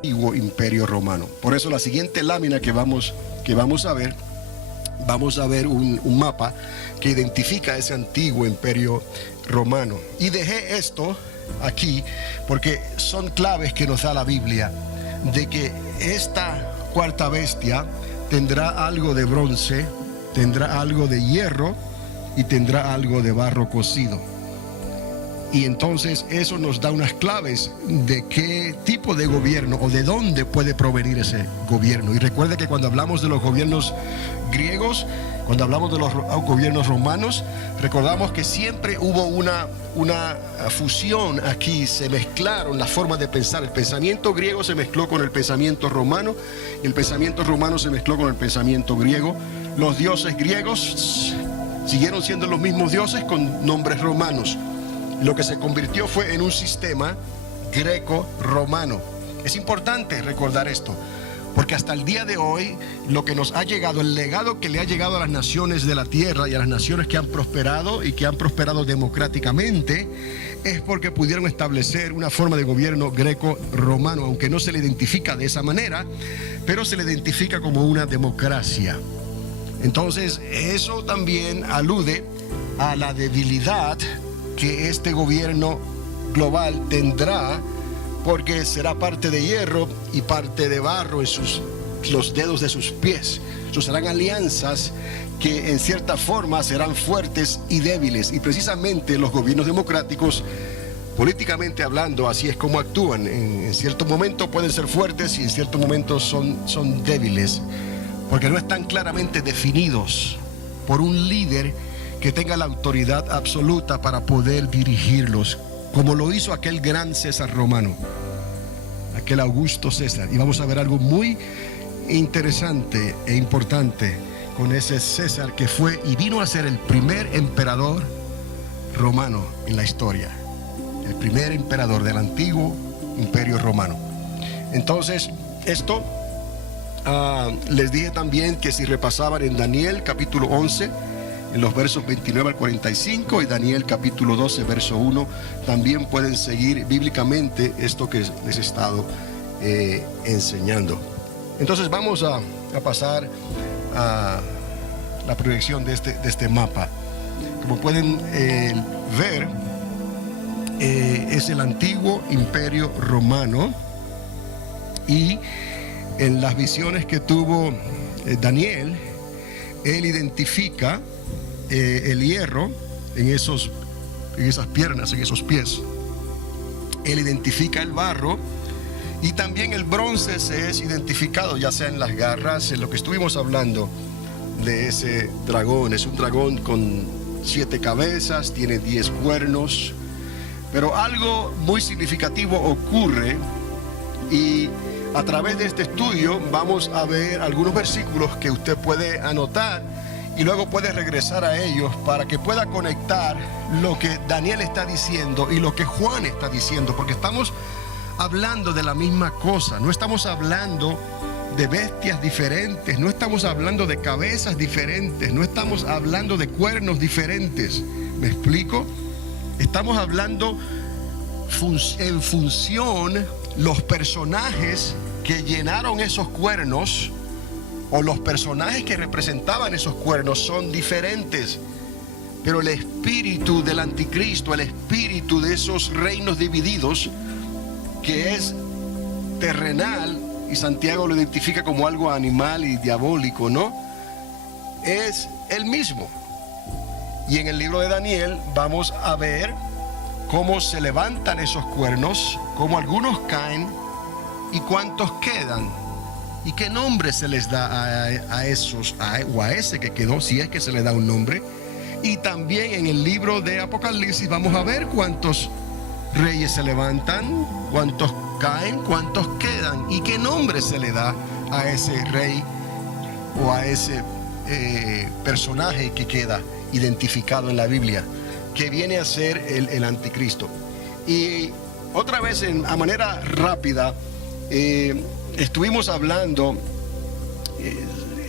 antiguo imperio romano. Por eso la siguiente lámina que vamos a ver, un mapa que identifica ese antiguo imperio romano. Y dejé esto aquí porque son claves que nos da la Biblia, de que esta cuarta bestia tendrá algo de bronce, tendrá algo de hierro y tendrá algo de barro cocido. Y entonces eso nos da unas claves de qué tipo de gobierno o de dónde puede provenir ese gobierno. Y recuerde que cuando hablamos de los gobiernos griegos, cuando hablamos de los gobiernos romanos, recordamos que siempre hubo una fusión aquí, se mezclaron las formas de pensar. El pensamiento griego se mezcló con el pensamiento romano y el pensamiento romano se mezcló con el pensamiento griego. Los dioses griegos siguieron siendo los mismos dioses con nombres romanos. Lo que se convirtió fue en un sistema greco-romano. Es importante recordar esto, porque hasta el día de hoy lo que nos ha llegado, el legado que le ha llegado a las naciones de la tierra y a las naciones que han prosperado y que han prosperado democráticamente, es porque pudieron establecer una forma de gobierno greco-romano, aunque no se le identifica de esa manera, pero se le identifica como una democracia. Entonces eso también alude a la debilidad que este gobierno global tendrá, porque será parte de hierro y parte de barro en los dedos de sus pies. Serán alianzas que en cierta forma serán fuertes y débiles, y precisamente los gobiernos democráticos, políticamente hablando, así es como actúan. En cierto momento pueden ser fuertes y en cierto momento son débiles, porque no están claramente definidos por un líder que tenga la autoridad absoluta para poder dirigirlos, como lo hizo aquel gran César romano, aquel Augusto César. Y vamos a ver algo muy interesante e importante con ese César que fue y vino a ser el primer emperador romano en la historia, el primer emperador del antiguo imperio romano. Entonces, esto les dije también que si repasaban en Daniel capítulo 11, en los versos 29 al 45, y Daniel capítulo 12, verso 1, también pueden seguir bíblicamente esto que les he estado enseñando. Entonces vamos a pasar a la proyección de este mapa. Como pueden ver, es el antiguo imperio romano, y en las visiones que tuvo Daniel, él identifica el hierro en esas piernas, en esos pies. Él identifica el barro, y también el bronce se es identificado, ya sea en las garras, en lo que estuvimos hablando de ese dragón. Es un dragón con 7 cabezas, tiene 10 cuernos. Pero algo muy significativo ocurre, y a través de este estudio vamos a ver algunos versículos que usted puede anotar y luego puede regresar a ellos para que pueda conectar lo que Daniel está diciendo y lo que Juan está diciendo, porque estamos hablando de la misma cosa. No estamos hablando de bestias diferentes, no estamos hablando de cabezas diferentes, no estamos hablando de cuernos diferentes. ¿Me explico? Estamos hablando en función los personajes que llenaron esos cuernos, o los personajes que representaban esos cuernos, son diferentes. Pero el espíritu del anticristo, el espíritu de esos reinos divididos, que es terrenal, y Santiago lo identifica como algo animal y diabólico, ¿no? Es el mismo. Y en el libro de Daniel vamos a ver cómo se levantan esos cuernos, cómo algunos caen y cuántos quedan, y qué nombre se les da a esos, o a ese que quedó, si es que se le da un nombre. Y también en el libro de Apocalipsis vamos a ver cuántos reyes se levantan, cuántos caen, cuántos quedan, y qué nombre se le da a ese rey o a ese personaje que queda identificado en la Biblia, que viene a ser el anticristo. Y otra vez, a manera rápida, estuvimos hablando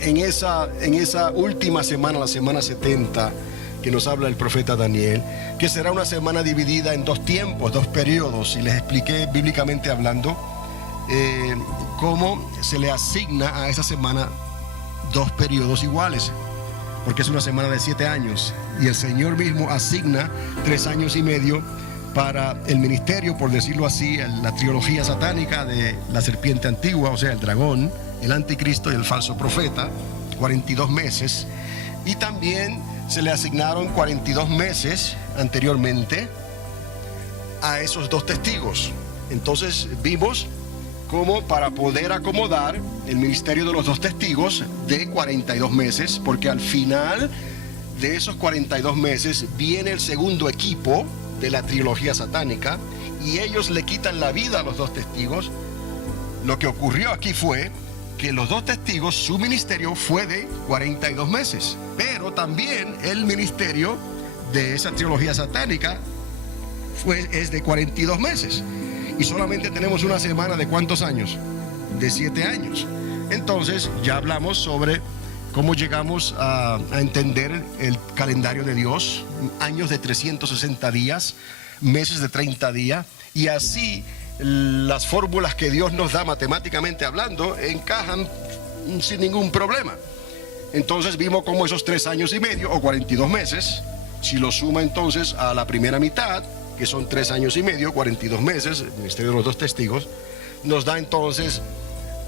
en esa última semana, la semana 70, que nos habla el profeta Daniel, que será una semana dividida en 2 tiempos, 2 periodos, y les expliqué bíblicamente hablando cómo se le asigna a esa semana 2 periodos iguales, porque es una semana de 7 años y el Señor mismo asigna 3 años y medio para el ministerio, por decirlo así, la trilogía satánica de la serpiente antigua, o sea, el dragón, el anticristo y el falso profeta, 42 meses. Y también se le asignaron 42 meses anteriormente a esos 2 testigos. Entonces vimos cómo para poder acomodar el ministerio de los 2 testigos de 42 meses, porque al final de esos 42 meses viene el segundo equipo de la trilogía satánica y ellos le quitan la vida a los 2 testigos. Lo que ocurrió aquí fue que los 2 testigos, su ministerio fue de 42 meses, pero también el ministerio de esa trilogía satánica es de 42 meses y solamente tenemos una semana de ¿cuántos años? De 7 años. Entonces ya hablamos sobre cómo llegamos a entender el calendario de Dios, años de 360 días, meses de 30 días, y así las fórmulas que Dios nos da matemáticamente hablando encajan sin ningún problema. Entonces vimos cómo esos 3 años y medio o 42 meses, si lo suma entonces a la primera mitad, que son 3 años y medio, 42 meses, el ministerio de los 2 testigos, nos da entonces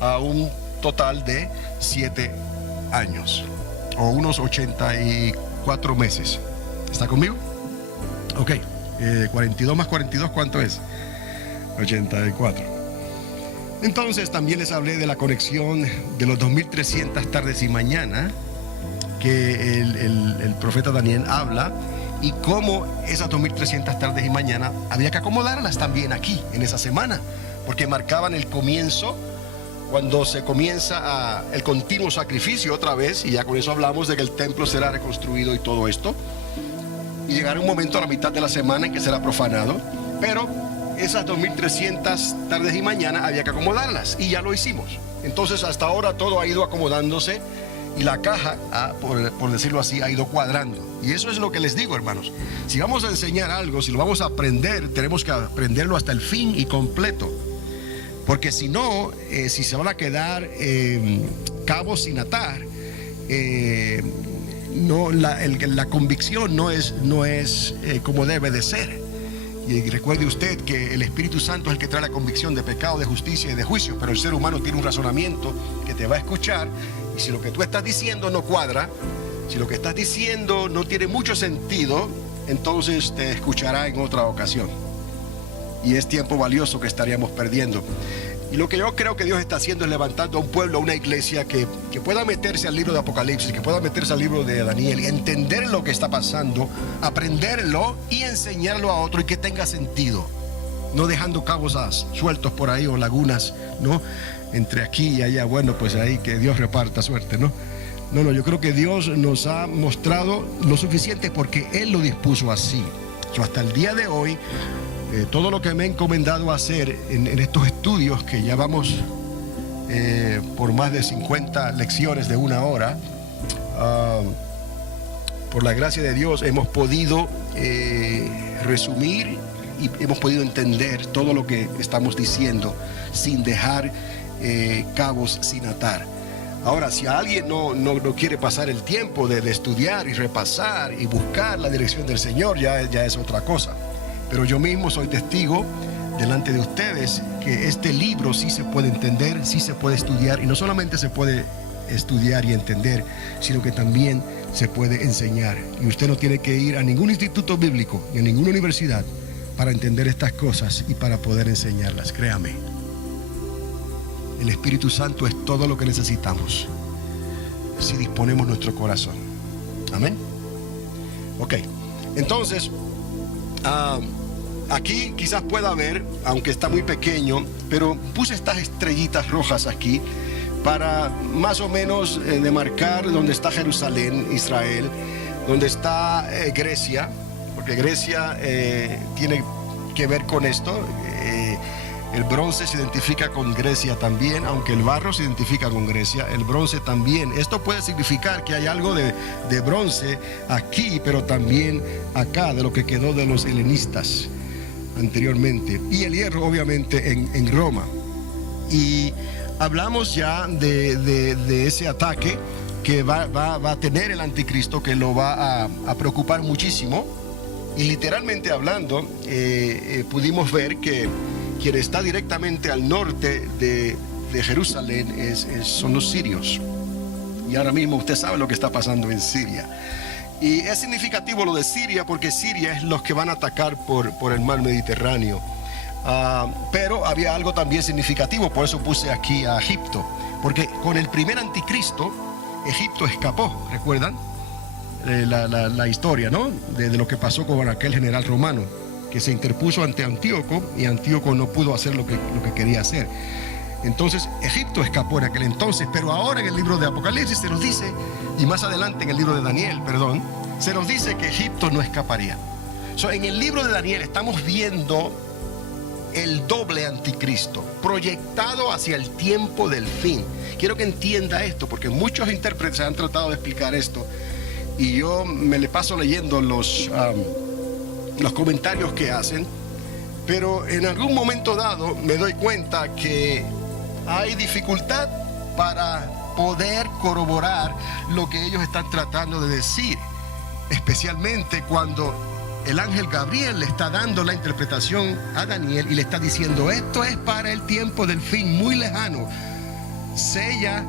a un total de 7 años o unos 84 meses. ¿Está conmigo? Ok, 42 más 42, ¿cuánto es? 84. Entonces también les hablé de la conexión de los 2300 tardes y mañana que el profeta Daniel habla, y cómo esas 2300 tardes y mañana había que acomodarlas también aquí en esa semana, porque marcaban el comienzo, cuando se comienza el continuo sacrificio otra vez, y ya con eso hablamos de que el templo será reconstruido y todo esto, y llegará un momento a la mitad de la semana en que será profanado, pero esas 2300 tardes y mañana había que acomodarlas, y ya lo hicimos. Entonces hasta ahora todo ha ido acomodándose y la caja, por decirlo así, ha ido cuadrando. Y eso es lo que les digo, hermanos. Si vamos a enseñar algo, si lo vamos a aprender, tenemos que aprenderlo hasta el fin y completo. Porque si no, si se van a quedar cabos sin atar, la convicción no es como debe de ser. Y recuerde usted que el Espíritu Santo es el que trae la convicción de pecado, de justicia y de juicio, pero el ser humano tiene un razonamiento que te va a escuchar, y si lo que tú estás diciendo no cuadra, si lo que estás diciendo no tiene mucho sentido, entonces te escuchará en otra ocasión. Y es tiempo valioso que estaríamos perdiendo. Y lo que yo creo que Dios está haciendo es levantando a un pueblo, a una iglesia que pueda meterse al libro de Apocalipsis, que pueda meterse al libro de Daniel y entender lo que está pasando, aprenderlo y enseñarlo a otro, y que tenga sentido, no dejando cabos sueltos por ahí o lagunas, ¿no? Entre aquí y allá. Bueno, pues ahí que Dios reparta suerte, ¿no? No, yo creo que Dios nos ha mostrado lo suficiente porque Él lo dispuso así. Hasta el día de hoy, todo lo que me he encomendado a hacer en estos estudios, que ya vamos por más de 50 lecciones de 1 hora, por la gracia de Dios hemos podido resumir y hemos podido entender todo lo que estamos diciendo sin dejar cabos sin atar. Ahora, si alguien no quiere pasar el tiempo de estudiar y repasar y buscar la dirección del Señor, ya es otra cosa. Pero yo mismo soy testigo delante de ustedes que este libro sí se puede entender, sí se puede estudiar, y no solamente se puede estudiar y entender, sino que también se puede enseñar. Y usted no tiene que ir a ningún instituto bíblico ni a ninguna universidad para entender estas cosas y para poder enseñarlas. Créame, el Espíritu Santo es todo lo que necesitamos si disponemos nuestro corazón. Amén. Ok, entonces aquí quizás pueda ver, aunque está muy pequeño, pero puse estas estrellitas rojas aquí para más o menos demarcar dónde está Jerusalén, Israel, dónde está Grecia, porque Grecia tiene que ver con esto. El bronce se identifica con Grecia también, aunque el barro se identifica con Grecia, el bronce también. Esto puede significar que hay algo de bronce aquí, pero también acá, de lo que quedó de los helenistas anteriormente. Y el hierro, obviamente, en Roma. Y hablamos ya de ese ataque que va a tener el anticristo, que lo va a preocupar muchísimo. Y literalmente hablando, pudimos ver que quien está directamente al norte de Jerusalén son los sirios. Y ahora mismo usted sabe lo que está pasando en Siria. Y es significativo lo de Siria, porque Siria es los que van a atacar por el mar Mediterráneo. Pero había algo también significativo, por eso puse aquí a Egipto. Porque con el primer anticristo, Egipto escapó, ¿recuerdan? La historia, ¿no? De lo que pasó con aquel general romano, que se interpuso ante Antíoco, y Antíoco no pudo hacer lo que quería hacer. Entonces Egipto escapó en aquel entonces, pero ahora en el libro de Apocalipsis se nos dice, y más adelante en el libro de Daniel, se nos dice que Egipto no escaparía. En el libro de Daniel estamos viendo el doble anticristo proyectado hacia el tiempo del fin. Quiero que entienda esto, porque muchos intérpretes han tratado de explicar esto, y yo me le paso leyendo los comentarios que hacen, pero en algún momento dado me doy cuenta que hay dificultad para poder corroborar lo que ellos están tratando de decir, especialmente cuando el ángel Gabriel le está dando la interpretación a Daniel y le está diciendo: esto es para el tiempo del fin muy lejano, sella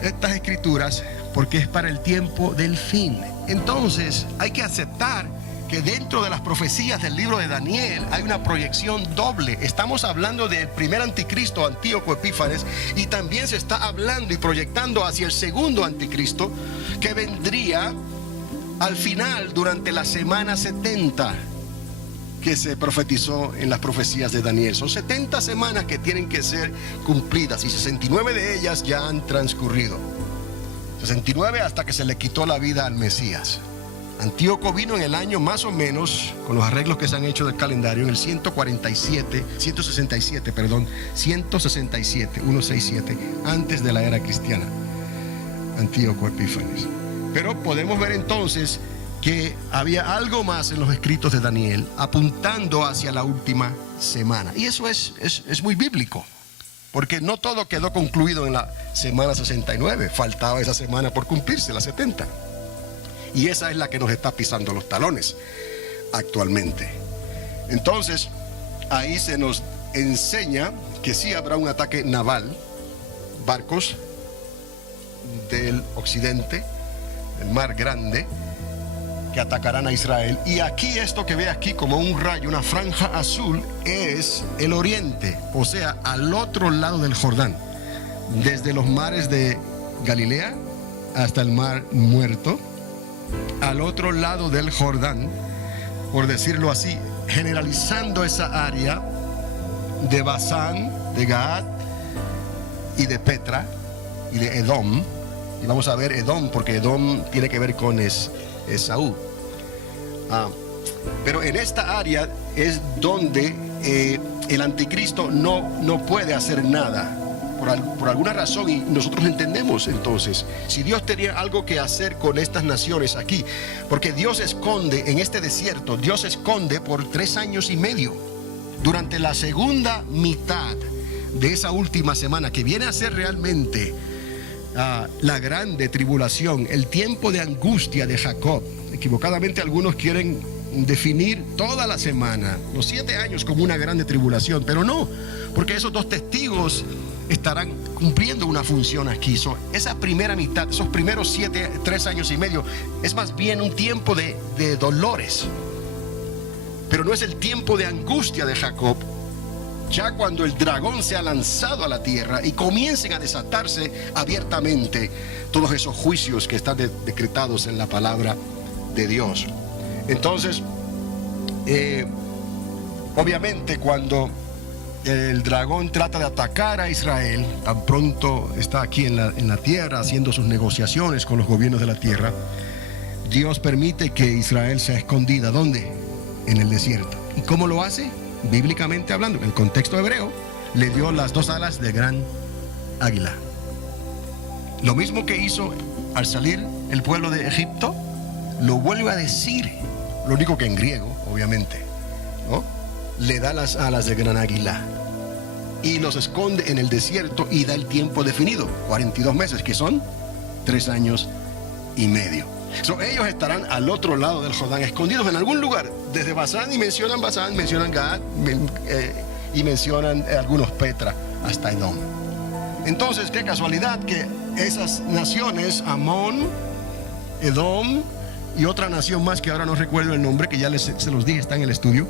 estas escrituras porque es para el tiempo del fin. Entonces hay que aceptar que dentro de las profecías del libro de Daniel hay una proyección doble. Estamos hablando del primer anticristo, Antíoco Epífanes, y también se está hablando y proyectando hacia el segundo anticristo, que vendría al final durante la semana 70 que se profetizó en las profecías de Daniel. Son 70 semanas que tienen que ser cumplidas, y 69 de ellas ya han transcurrido. 69 hasta que se le quitó la vida al Mesías. Antíoco vino en el año más o menos, con los arreglos que se han hecho del calendario, en el 167, antes de la era cristiana. Antíoco Epífanes. Pero podemos ver entonces que había algo más en los escritos de Daniel, apuntando hacia la última semana. Y eso es muy bíblico, porque no todo quedó concluido en la semana 69, faltaba esa semana por cumplirse, la 70. Y esa es la que nos está pisando los talones actualmente. Entonces, ahí se nos enseña que sí habrá un ataque naval, barcos del occidente, el mar grande, que atacarán a Israel. Y aquí, esto que ve aquí como un rayo, una franja azul, es el oriente, o sea, al otro lado del Jordán, desde los mares de Galilea hasta el mar Muerto, al otro lado del Jordán, por decirlo así, generalizando esa área de Basán, de Gad y de Petra y de Edom. Y vamos a ver Edom, porque Edom tiene que ver con Esaú. Pero en esta área es donde el anticristo no puede hacer nada por alguna razón, y nosotros entendemos entonces si Dios tenía algo que hacer con estas naciones aquí, porque Dios esconde en este desierto, Dios esconde por 3 años y medio, durante la segunda mitad de esa última semana, que viene a ser realmente la grande tribulación, el tiempo de angustia de Jacob. Equivocadamente algunos quieren definir toda la semana, los 7 años, como una grande tribulación, pero no, porque esos 2 testigos estarán cumpliendo una función aquí. Esa primera mitad, esos primeros 3 años y medio, es más bien un tiempo de dolores, pero no es el tiempo de angustia de Jacob, ya cuando el dragón se ha lanzado a la tierra y comiencen a desatarse abiertamente todos esos juicios que están decretados en la palabra de Dios. Entonces, obviamente, cuando el dragón trata de atacar a Israel, tan pronto está aquí en la tierra haciendo sus negociaciones con los gobiernos de la tierra, Dios permite que Israel sea escondida. ¿Dónde? En el desierto. ¿Y cómo lo hace? Bíblicamente hablando, en el contexto hebreo, le dio las 2 alas de gran águila. Lo mismo que hizo al salir el pueblo de Egipto, lo vuelve a decir, lo único que en griego, obviamente, ¿no? Le da las alas de gran águila. y los esconde en el desierto y da el tiempo definido, 42 meses, que son 3 años y medio. Ellos estarán al otro lado del Jordán, escondidos en algún lugar, desde Basán, y mencionan Gad, y mencionan algunos Petra, hasta Edom. Entonces, qué casualidad que esas naciones, Amón, Edom y otra nación más que ahora no recuerdo el nombre, que ya se los dije, está en el estudio,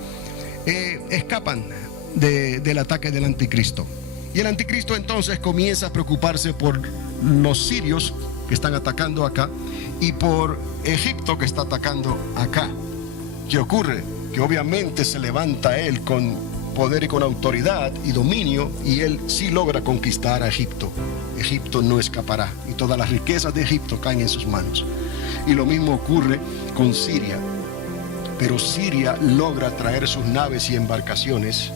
escapan del ataque del anticristo. Y el anticristo entonces comienza a preocuparse por los sirios que están atacando acá y por Egipto que está atacando acá. ¿Qué ocurre? Que obviamente se levanta él con poder y con autoridad y dominio, y él sí logra conquistar a Egipto. Egipto no escapará y todas las riquezas de Egipto caen en sus manos. Y lo mismo ocurre con Siria. Pero Siria logra traer sus naves y embarcaciones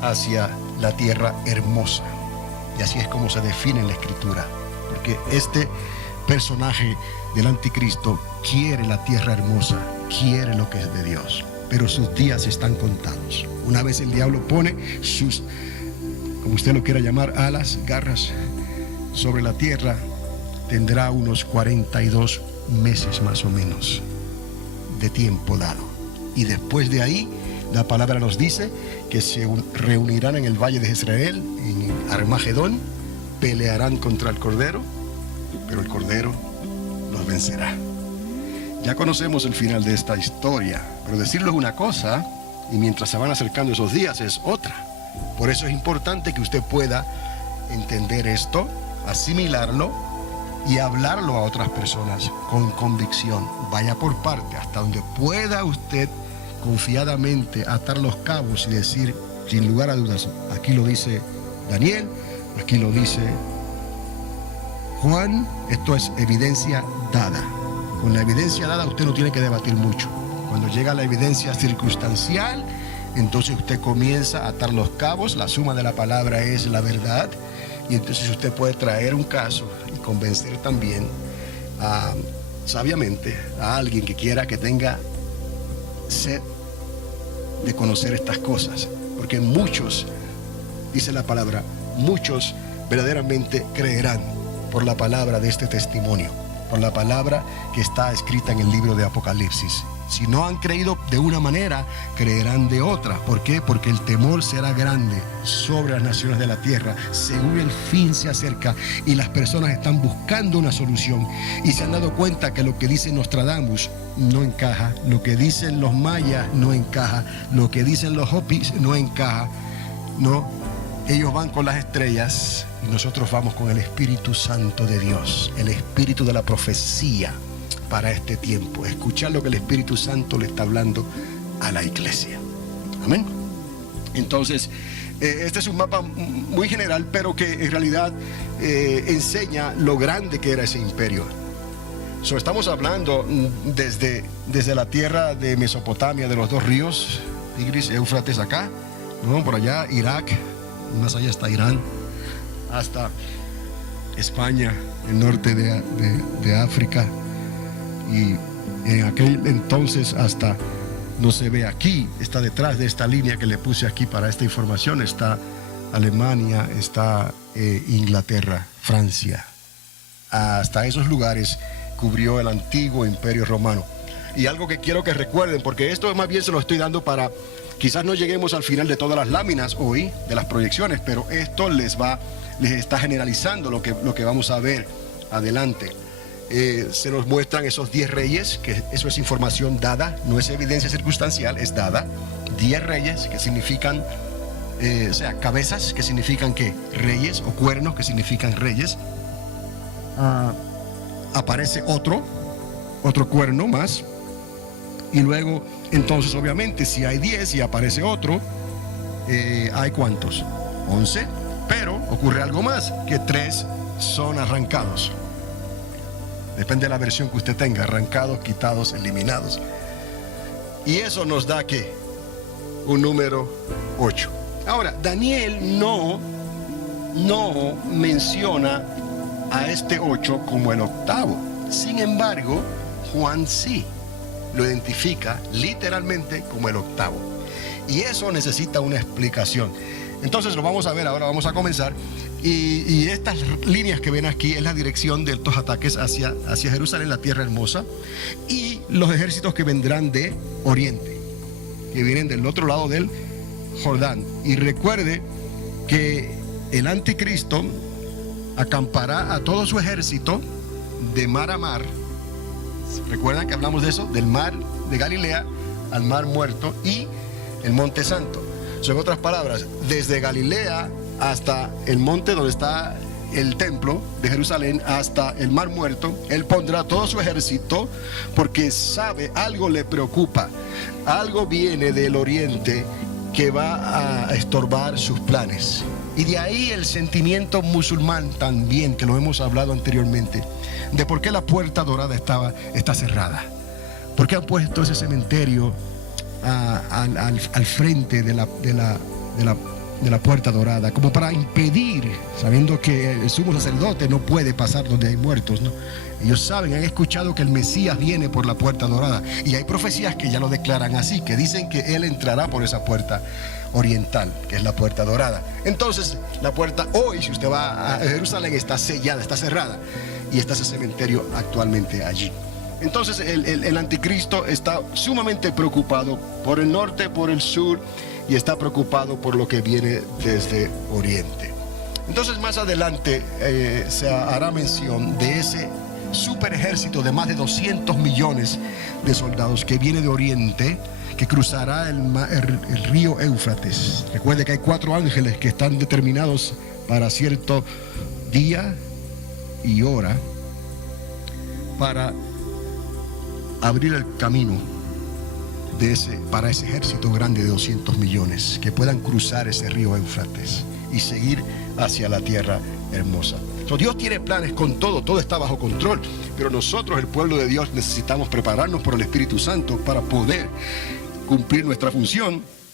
hacia la tierra hermosa. Y así es como se define en la escritura, porque este personaje del anticristo quiere la tierra hermosa, quiere lo que es de Dios, pero sus días están contados. Una vez el diablo pone sus, como usted lo quiera llamar, alas, garras sobre la tierra, tendrá unos 42 meses más o menos de tiempo dado. Y después de ahí, la palabra nos dice que se reunirán en el valle de Jezreel, en Armagedón, pelearán contra el Cordero, pero el Cordero los vencerá. Ya conocemos el final de esta historia, pero decirlo es una cosa y mientras se van acercando esos días es otra. Por eso es importante que usted pueda entender esto, asimilarlo y hablarlo a otras personas con convicción. Vaya por parte, hasta donde pueda usted confiadamente atar los cabos y decir sin lugar a dudas, aquí lo dice Daniel, aquí lo dice Juan, esto es evidencia dada. Con la evidencia dada usted no tiene que debatir mucho. Cuando llega la evidencia circunstancial, entonces usted comienza a atar los cabos, la suma de la palabra es la verdad, y entonces usted puede traer un caso y convencer también sabiamente a alguien que quiera, que tenga sed de conocer estas cosas, porque muchos, dice la palabra, muchos verdaderamente creerán por la palabra de este testimonio, por la palabra que está escrita en el libro de Apocalipsis. Si no han creído de una manera, creerán de otra. ¿Por qué? Porque el temor será grande sobre las naciones de la tierra, según el fin se acerca y las personas están buscando una solución y se han dado cuenta que lo que dice Nostradamus no encaja, lo que dicen los mayas no encaja, lo que dicen los hopis no encaja. No, ellos van con las estrellas y nosotros vamos con el Espíritu Santo de Dios, el espíritu de la profecía para este tiempo, escuchar lo que el Espíritu Santo le está hablando a la iglesia. Amén. Entonces, este es un mapa muy general, pero que en realidad enseña lo grande que era ese imperio. Estamos hablando desde la tierra de Mesopotamia, de los dos ríos, Tigris y Éufrates acá, ¿no? Por allá Irak, más allá está Irán, hasta España, el norte de África. Y en aquel entonces hasta, no se ve aquí, está detrás de esta línea que le puse aquí para esta información, está Alemania, está Inglaterra, Francia. Hasta esos lugares cubrió el antiguo imperio romano. Y algo que quiero que recuerden, porque esto más bien se lo estoy dando para, quizás no lleguemos al final de todas las láminas hoy, de las proyecciones, pero esto les está generalizando lo que vamos a ver adelante. Se nos muestran esos 10 reyes, que eso es información dada, no es evidencia circunstancial, es dada. 10 reyes que significan, o sea, cabezas que significan ¿qué? Reyes, o cuernos que significan reyes. Aparece otro cuerno más, y luego entonces obviamente si hay 10 y aparece otro, ¿hay cuántos? 11, pero ocurre algo más, que 3 son arrancados. Depende de la versión que usted tenga, arrancados, quitados, eliminados. Y eso nos da ¿qué? Un número 8. Ahora, Daniel no menciona a este 8 como el octavo. Sin embargo, Juan sí lo identifica literalmente como el octavo. Y eso necesita una explicación. Entonces lo vamos a ver ahora, vamos a comenzar. Y estas líneas que ven aquí es la dirección de estos ataques hacia Jerusalén, la tierra hermosa, y los ejércitos que vendrán de oriente, que vienen del otro lado del Jordán. Y recuerde que el anticristo acampará a todo su ejército de mar a mar. ¿Recuerdan que hablamos de eso? Del mar de Galilea al mar muerto y el monte santo. En otras palabras, desde Galilea hasta el monte donde está el templo de Jerusalén, hasta el mar muerto, él pondrá todo su ejército, porque sabe, algo le preocupa, algo viene del oriente que va a estorbar sus planes. Y de ahí el sentimiento musulmán también, que lo hemos hablado anteriormente, de por qué la puerta dorada está cerrada. ¿Por qué han puesto ese cementerio al frente de la puerta dorada? Como para impedir, sabiendo que el sumo sacerdote no puede pasar donde hay muertos, ¿no? Ellos saben, han escuchado que el Mesías viene por la puerta dorada. Y hay profecías que ya lo declaran así, que dicen que Él entrará por esa puerta oriental, que es la puerta dorada. Entonces, la puerta hoy, si usted va a Jerusalén, está sellada, está cerrada. Y está ese cementerio actualmente allí. Entonces, el anticristo está sumamente preocupado por el norte, por el sur, y está preocupado por lo que viene desde oriente. Entonces, más adelante se hará mención de ese super ejército de más de 200 millones de soldados que viene de oriente, que cruzará el río Éufrates. Recuerde que hay 4 ángeles que están determinados para cierto día y hora para abrir el camino para ese ejército grande de 200 millones que puedan cruzar ese río Éufrates y seguir hacia la tierra hermosa. Dios tiene planes con todo está bajo control, pero nosotros, el pueblo de Dios, necesitamos prepararnos por el Espíritu Santo para poder cumplir nuestra función